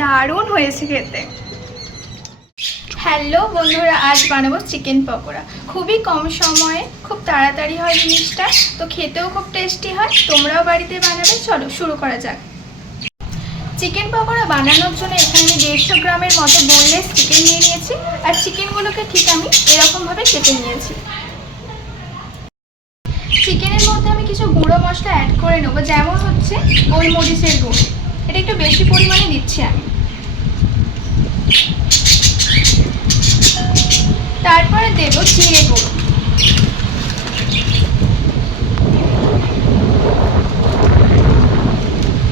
দারুণ হয়েছে খেতে। হ্যালো বন্ধুরা, আজ বানাবো চিকেন পকোড়া। খুবই কম সময়ে খুব তাড়াতাড়ি হয় জিনিসটা, তো খেতেও খুব টেস্টি হয়। তোমরাও বাড়িতে বানাবে। চলো শুরু করা যাক। চিকেন পকোড়া বানানোর জন্য এখানে আমি 150 গ্রামের মতো বোনলেস চিকেন নিয়ে নিয়েছি। আর চিকেনগুলোকে ঠিক আমি এরকমভাবে কেটে নিয়েছি। চিকেনের মধ্যে আমি কিছু গুঁড়ো মশলা অ্যাড করে নেবো, যেমন হচ্ছে গোলমরিচের গুঁড়ো। এটা একটু বেশি পরিমাণে দিচ্ছি আমি। তারপরে দেব জিরে গুঁড়ো,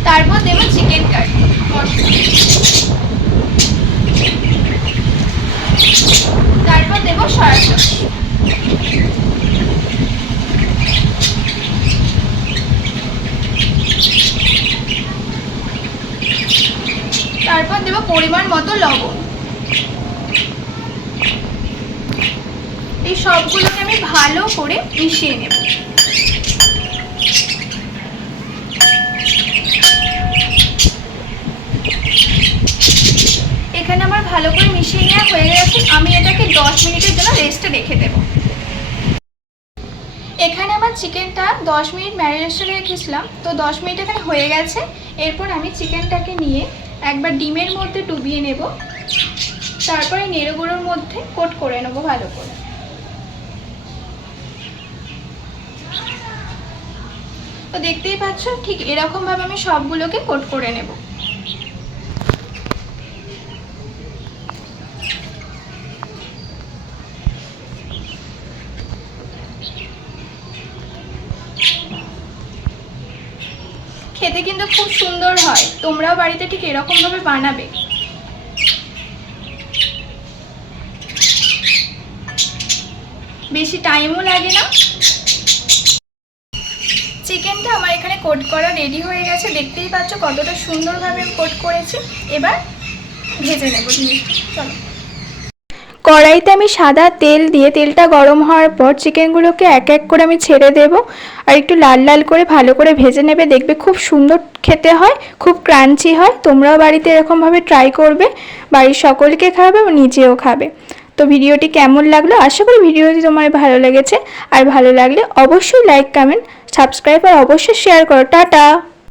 তারপর দেব চিকেন কারি মশলা, তারপর দেব সয়া সস, তারপর দেব পরিমাণ মতো লবণ। এই সবগুলোকে আমি ভালো করে মিশিয়ে নেব। এখানে আমার ভালো করে মিশিয়ে নেওয়া হয়ে গেছে। আমি এটাকে 10 মিনিটের জন্য রেস্টে রেখে দেব। এখানে আমার চিকেনটা 10 মিনিট ম্যারিনেশনে রেখেছিলাম, তো 10 মিনিট এখানে হয়ে গেছে। এরপর আমি চিকেনটাকে নিয়ে একবার ডিমের মধ্যে ডুবিয়ে নেব, তারপরে নেড়ে গুঁড়োর মধ্যে কোট করে নেব ভালো করে। তো দেখতেই পাচ্ছ, ঠিক এরকমভাবে আমি সবগুলোকে কোট করে নেব। খেতে কিন্তু খুব সুন্দর হয়। তোমরাও বাড়িতে ঠিক এরকমভাবে বানাবে। বেশি টাইমও লাগে না। চিকেনটা আমার এখানে কোট করা রেডি হয়ে গেছে। দেখতেই পাচ্ছ কতটা সুন্দরভাবে কোট করেছি। এবার ভেজে নেব জিনিসটা। চলো। কড়াইতে আমি সাদা তেল দিয়ে তেলটা গরম হওয়ার পর চিকেনগুলোকে এক এক করে আমি ছেড়ে দেব। আর একটু লাল লাল করে ভালো করে ভেজে নেবে। দেখবে খুব সুন্দর খেতে হয়, খুব ক্রাঞ্চি হয়। তোমরাও বাড়িতে এরকমভাবে ট্রাই করবে। বাড়ির সকলকে খাবে এবং নিজেও খাবে। তো ভিডিওটি কেমন লাগলো? আশা করি ভিডিওটি তোমার ভালো লেগেছে। আর ভালো লাগলে অবশ্যই লাইক, কমেন্ট, সাবস্ক্রাইব আর অবশ্যই শেয়ার করো। টাটা।